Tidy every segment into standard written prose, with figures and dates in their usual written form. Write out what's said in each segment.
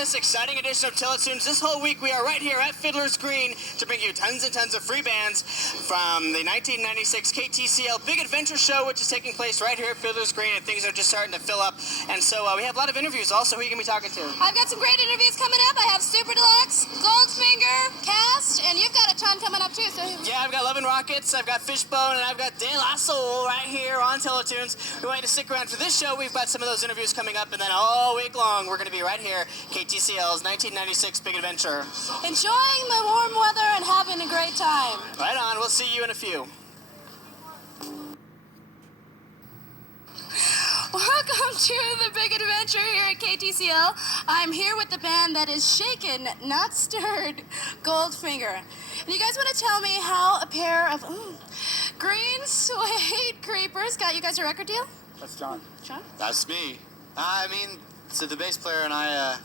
this exciting edition of Teletunes. This whole week we are right here at Fiddler's Green to bring you tons and tons of free bands from the 1996 KTCL Big Adventure show, which is taking place right here at Fiddler's Green, and things are just starting to fill up. And so we have a lot of interviews also. Who are you going to be talking to? I've got some great interviews coming up. I have Super Deluxe, Goldfinger, Cast, and you've got a ton coming up too. So yeah, I've got Love and Rockets, I've got Fishbone, and I've got De La Soul right here on Teletunes. We want you to stick around for this show. We've got some of those interviews coming up, and then all week long we're going to be right here, KTCL's 1996 Big Adventure. Enjoying the warm weather and having a great time. Right on. We'll see you in a few. Welcome to the Big Adventure here at KTCL. I'm here with the band that is shaken, not stirred, Goldfinger. And you guys want to tell me how a pair of green suede creepers got you guys a record deal? That's John. John? That's me. I mean, so the bass player and I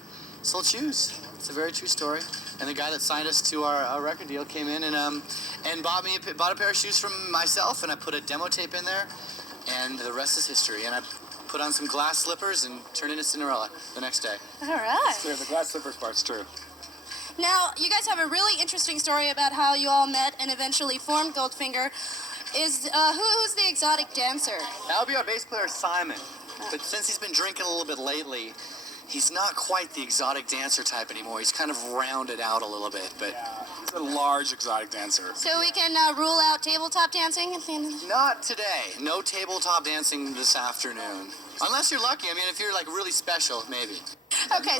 sold shoes. It's a very true story. And the guy that signed us to our record deal came in and bought a pair of shoes from myself, and I put a demo tape in there, and the rest is history. And I put on some glass slippers and turned into Cinderella the next day. All right. So the glass slippers part's true. Now, you guys have a really interesting story about how you all met and eventually formed Goldfinger. Who's the exotic dancer? That would be our bass player, Simon. But since he's been drinking a little bit lately, he's not quite the exotic dancer type anymore. He's kind of rounded out a little bit, but... Yeah, he's a large exotic dancer. So we can rule out tabletop dancing at the end of the... Not today. No tabletop dancing this afternoon. Unless you're lucky. I mean, if you're, like, really special, maybe. Okay,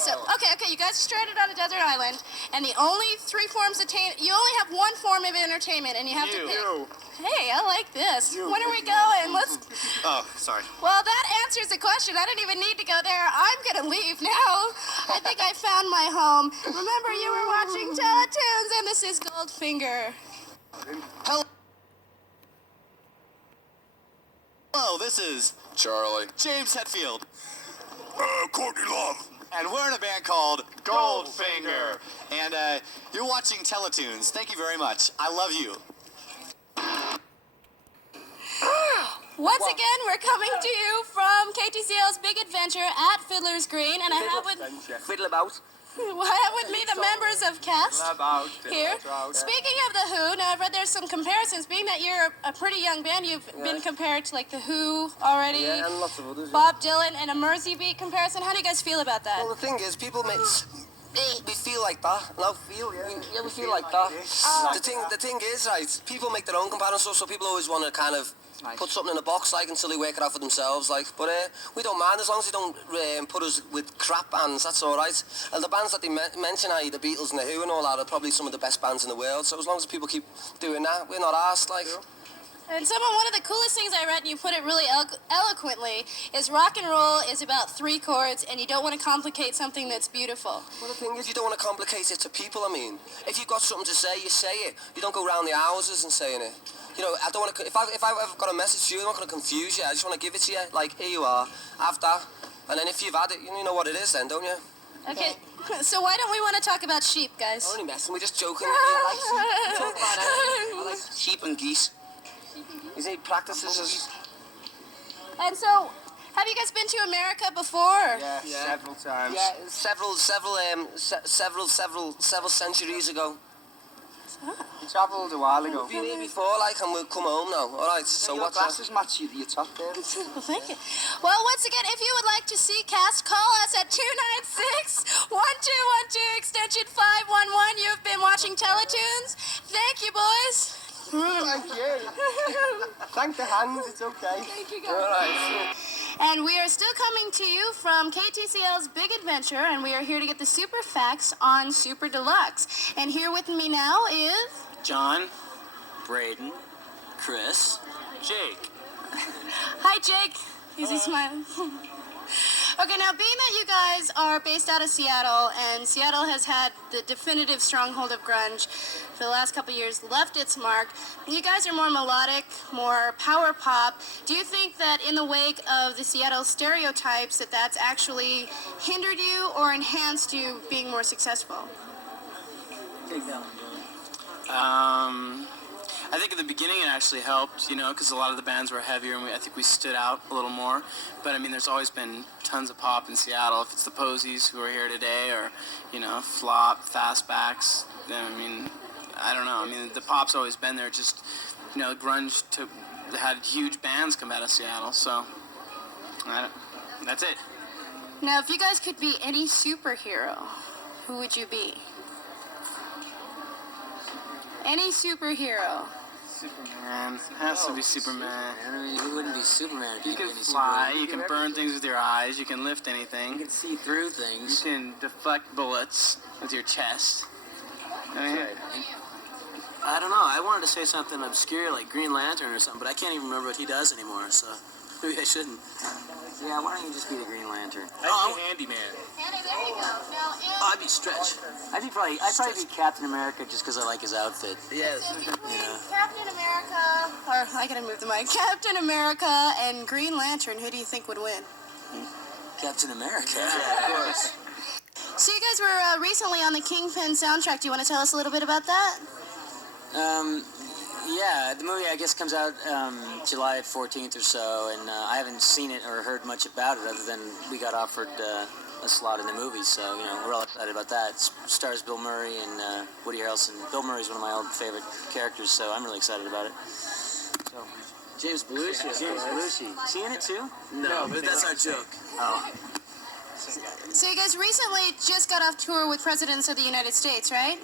you guys are stranded on a desert island, and the only three forms of you only have one form of entertainment, and you have to pick. Hey, I like this. When are we going? Let's... Oh, sorry. Well, that answers the question. I didn't even need to go there. I'm gonna leave now. I think I found my home. Remember, you were watching Teletunes, and this is Goldfinger. Hello, this is... Charlie. James Hetfield. Courtney Love. And we're in a band called Goldfinger. And you're watching Teletunes. Thank you very much. I love you. Once again, we're coming to you from KTCL's Big Adventure at Fiddler's Green, and I have with me the members of Cast here. Speaking of the Who, now I've read there's some comparisons. Being that you're a pretty young band, you've been compared to like the Who already. Yeah, and lots of others. Bob Dylan and a Mersey Beat comparison. How do you guys feel about that? Well, the thing is, people make... We feel like that. We feel like that. The thing is, right, people make their own comparisons, so people always want to kind of put something in a box, like, until they work it out for themselves, like. But we don't mind, as long as they don't put us with crap bands, that's all right. And the bands that they mention, i.e. the Beatles and the Who and all that, are probably some of the best bands in the world, so as long as people keep doing that, we're not arsed, like. And one of the coolest things I read, and you put it really eloquently, is rock and roll is about 3 chords, and you don't want to complicate something that's beautiful. Well, the thing is, you don't want to complicate it to people, I mean. If you've got something to say, you say it. You don't go round the houses and saying it. You know, I don't want to... If I've ever got a message to you, I'm not going to confuse you. I just want to give it to you. Like, here you are, have that. And then if you've had it, you know what it is then, don't you? Okay, so why don't we want to talk about sheep, guys? I'm only messing, we're just joking. I like sheep and geese. You see, practices is... And so, have you guys been to America before? Yeah, several times. Yeah, several centuries ago. We travelled a while ago. We've been here before, like, and we'll come home now. All right, so your glasses match your top there. Well, thank you. Well, once again, if you would like to see Cast, call us at 296-1212, extension 511. You've been watching Teletunes. Thank you, boys. Thank you. Thank the hands, it's okay. Thank you, guys. All right. And we are still coming to you from KTCL's Big Adventure, and we are here to get the super facts on Super Deluxe. And here with me now is... John, Braden, Chris, Jake. Hi, Jake. Easy smile. Okay, now being that you guys are based out of Seattle, and Seattle has had the definitive stronghold of grunge for the last couple of years, left its mark, you guys are more melodic, more power pop. Do you think that in the wake of the Seattle stereotypes that that's actually hindered you or enhanced you being more successful? I think at the beginning it actually helped, you know, because a lot of the bands were heavier and I think we stood out a little more. But I mean, there's always been tons of pop in Seattle. If it's the Posies who are here today, or you know, Flop, Fastbacks. I mean, I don't know. I mean, the pop's always been there. Just you know, grunge had huge bands come out of Seattle. So that's it. Now, if you guys could be any superhero, who would you be? Any superhero. Superman. Has to be Superman. I mean, who wouldn't be Superman if You you could can be any fly, superhero? you can burn things with your eyes, you can lift anything. You can see through You things. can deflect bullets with your chest. I mean, I don't know. I wanted to say something obscure like Green Lantern or something, but I can't even remember what he does anymore, so maybe I shouldn't. Yeah, why don't you just be the Green Lantern? Oh, Handyman. Andy, there you go. Now, Oh, I'd be Stretch. I'd probably be Captain America just because I like his outfit. Yes. Captain America, or I gotta move the mic. Captain America and Green Lantern, who do you think would win? Captain America. Of course. So you guys were recently on the Kingpin soundtrack. Do you want to tell us a little bit about that? Yeah, the movie I guess comes out July 14th or so, and I haven't seen it or heard much about it other than we got offered a slot in the movie, so you know we're all excited about that. It stars Bill Murray and Woody Harrelson. Bill Murray's one of my old favorite characters, so I'm really excited about it. So James Belushi. James Belushi, is he in it too? No, but that's our joke. Oh, So you guys recently just got off tour with Presidents of the United States, right?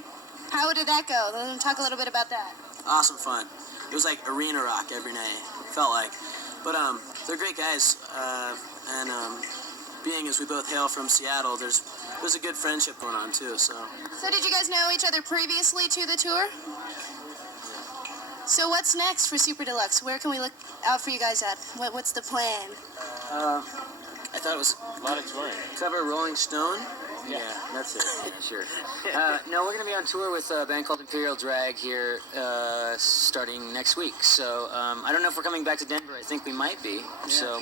How did that go? Talk a little bit about that. Awesome fun. It was like arena rock every night. Felt like. But they're great guys. And being as we both hail from Seattle, there's a good friendship going on too. So Did you guys know each other previously to the tour? So what's next for Super Deluxe? Where can we look out for you guys at? What's the plan? I thought it was a lot of touring. cover Rolling Stone. yeah, that's it. Yeah, sure. No, we're going to be on tour with a band called Imperial Drag here starting next week. So I don't know if we're coming back to Denver. I think we might be. So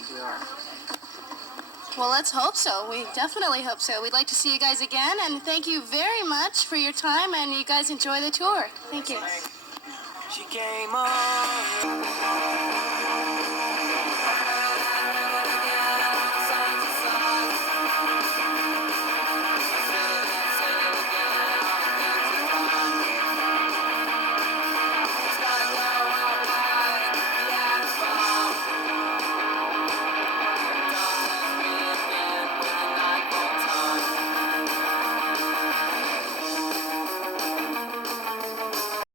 Well, let's hope so. We definitely hope so. We'd like to see you guys again, and thank you very much for your time, and you guys enjoy the tour. Thank you. she came on.